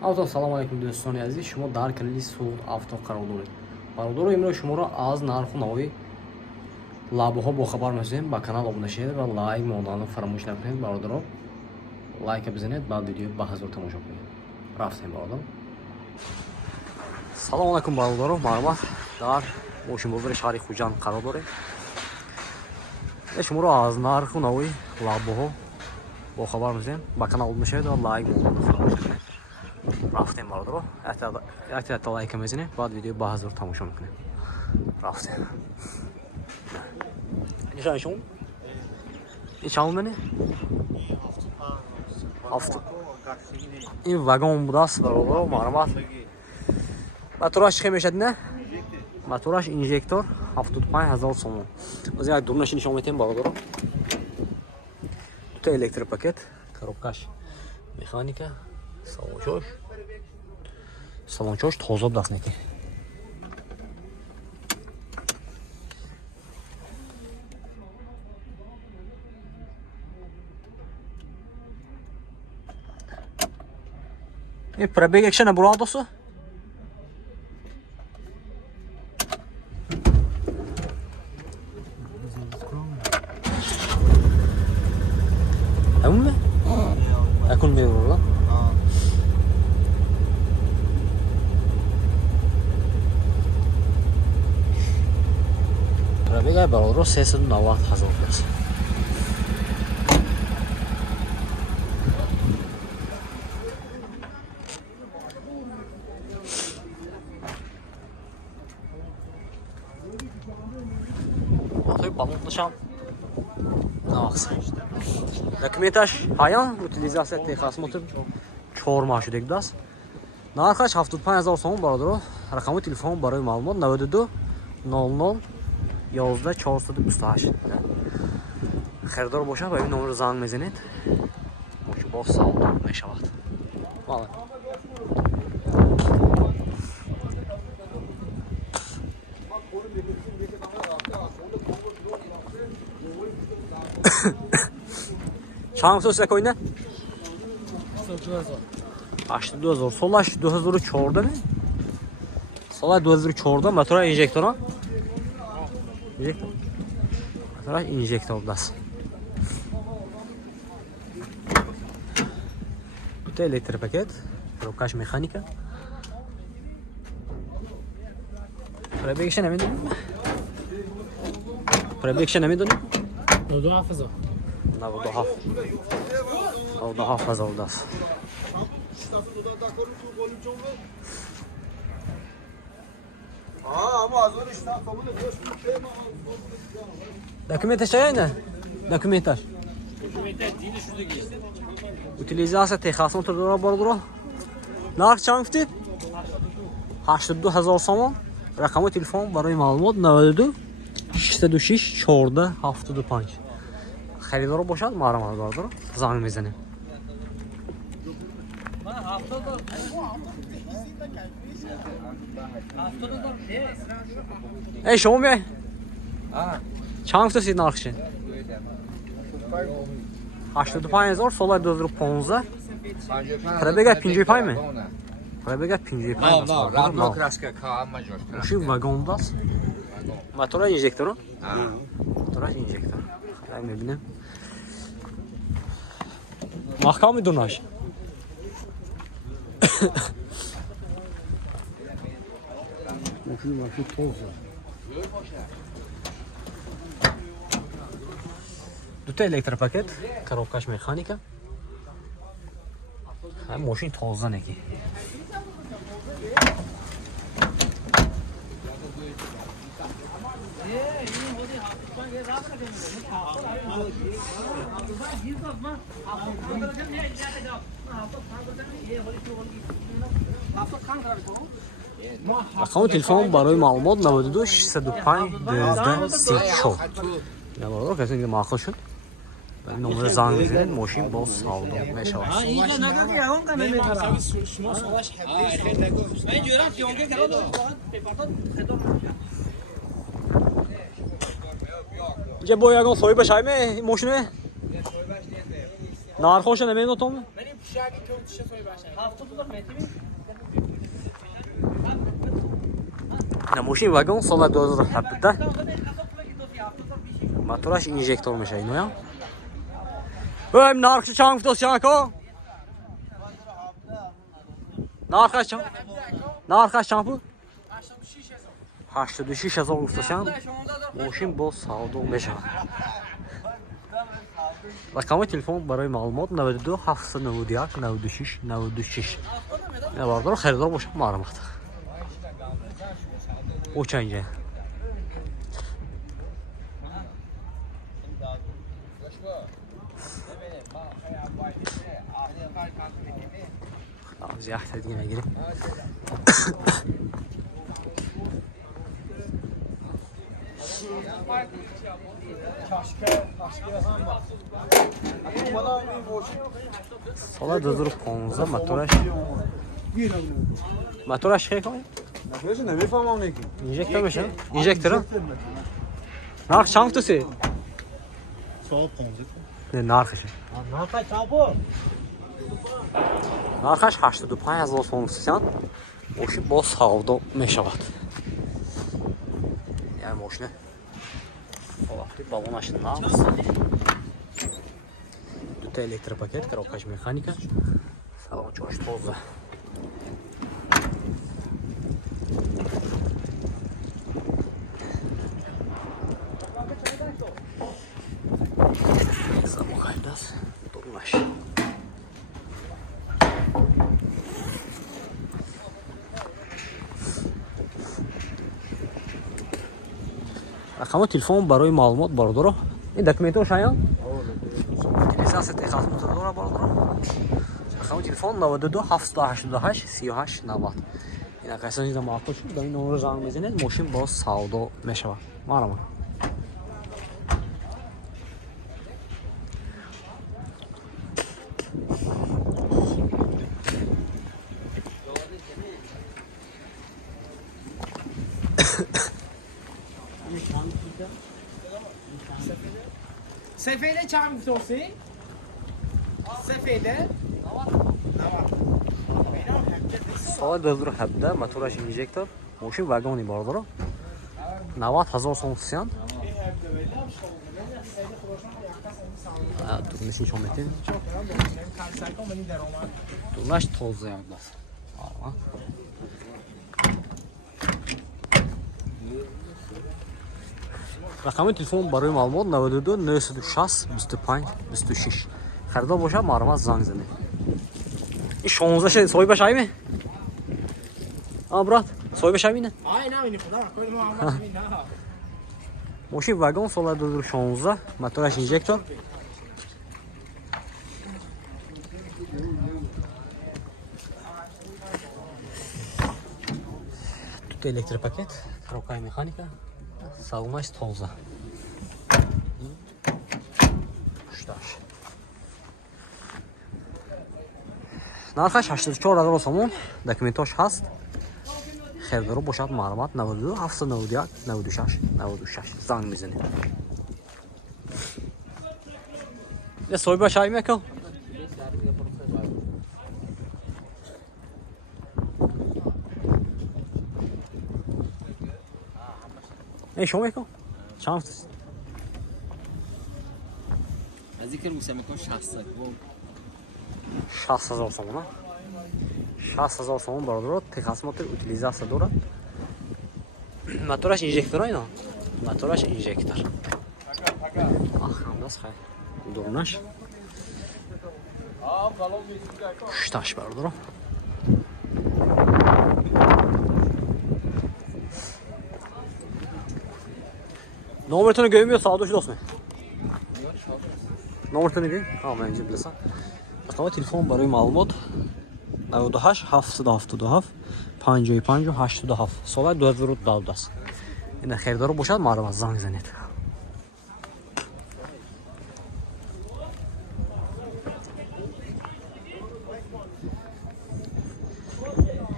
авто салом алейкум дӯстони азиз, шумо дар канали Суд авто қарор доред. Бародаро имрӯз шуморо аз нарху навои лабоҳо бохабар мешавем. Ба канал обуна шавед ва лайк монданро фаромӯш накунед. Бародаро лайка бизанед, баъд видео ба ҳазор тамошо кунед. Рафтем бародаро. Салом алейкум бародаро, марҳамат. Дар мошинбозори шаҳри Хуҷанд қарор дорем. Шуморо аз нарху навои лабоҳо бохабар мешавем. Ба канал обуна шавед ва лайк монданро фаромӯш накунед. Рафтем бародаро, як лайка мезанем, баъд видео ба ҳазор тамошо мекунем. Рафтем. Нишоншон? Нишон мене? ин вагон будааст бародаро, марҳамат. Мотораш чӣ мешад не? Мотораш инжектор 75000 сомон. Оз як дурнаши нишон метем бародаро. Дута электропакет, коробкаш механика, салончош тоза даст неки. И пробег якше набрал досу? Амме? Акун мебурла? Пробега бародаро 390,000 аст. Балоншам навақса. Документаш ҳаян утилизация техосмотр 4 маҳ шудек даст. Нархаш 75000 сомон бародаро. Рақами телефон барои маълумот 92 00 11 428. Харидор бошад ба ин номер занг мезанед. Мошин бо савдо мешавад. Бале. Чанд сос якойне? 82000. Солаш 2014 не? Солаш 2014 мотора инжектора. Мотора инжектор даст. Дута электропакет, коробкаш механика. Пробегше намедоним? Пробегше намедоним? 9,000. 9,000 даст. Документаш чайна? Документаш. Утилизация техосмотр дора бародаро. Нарх чанд гуфтед? 82000 сомон. Рақами телефон барои маълумот 92 606 14 75. Харидор бошад марҳамат бародаро, занг мезанем. Эй, шумо меай? Чанд гуфтасид нархшин? 85000, соли 2015. Пробега 55 ме? Пробега 55. Радно краска кама жош. Мошин вагон даст. Мотора инжектор? Мотора инжектор. Дай мебинем. Маҳкам медунаш. Мошин тоза. Дута электропакет, коробкаш механика. Мошин тоза неки. Рақами телефон барои маълумот 92 605 12 34. Бародаро касе ин маъқул шуд. Ба ин номер занг мезанед, мошин бо савдо мешавад. инҷа бо ягон соҳиба шайме мошине нархоша намедонам. ماشین واگن سال 2017 موتورش اینژکتور میشه اینو یا بهم نارخش چند فوت چاکو نارخش چند فوت 86000 گفتن ماشین با ساودو میشه رقم تلفن برای معلومات 92 791 96 96 نه باردار خریدار باشه معلومات او چنجه زیاده دیگه نگیریم سال 2015 موتورش خیلی کنه نمیفهمم نگی اینجکتور میشه اینجکتور نرخ چند توسی سال 15 نه نرخشه نرخش 85000 سوم است ماشین با ساودو میشود یعنی ماشین وقتی بالونش ناقص دو تا електропакет коробкач механика салон чош тоза самохайдас турмаш рақами телефон барои маълумот бародаро ин документҳо шаян утилизация техас мотordора бародаро рақами телефон 92 788 38 90 ин қайсанида маъқул шуд дар ин номро занг мезанед мошин боз савдо мешавад марама سفیده چند توسی؟ سفیده؟ سال 2017 موتورش اینژکتور ماشین واگن بارداره 90000 سوم سیان دونش نشون میدین دونش توزه است رقم تلفن برای معلومات 92 960 25 26 خریدار باشه معلومات زنگ زنید این 16 شه صاحبش ایمه برات صاحبش ایمه آی نمی‌بینی خدا کاری ما عمل نمی‌بینی نه ماشین واگن سال 2016 موتورش اینژکتور тут електропакет коробка механика салонаш тоза шташ нархаш 84000 сомон документош ҳаст хердоро бошад маълумот 92 791 96 96 занг мезанед я соҳиба шай мекал شما میکن؟ چند است؟ از اینکه موسیقی میکن 60000 сомон 60000 сомон бародаро техас мотор утилизация дорад мотораш инжектор айно мотораш инжектор ахандас хай дурнаш шташ бародаро номертону görmüyor sağda şu dostum. Номертону görün. Tamam önce bilirsen. Raqami telefon برای معلومات 98 777 55 87 سال 2012 است. این خریدار باشد معلومات زنگ زنید.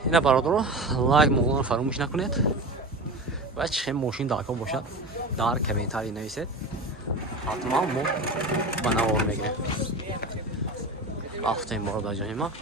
اینا برادران لایک موضوع فراموش نکنید. و چه ماشین داخل باشد در کامنتاری نویسید حتما ما با نوار میگیریم رفتیم بالا جایی ما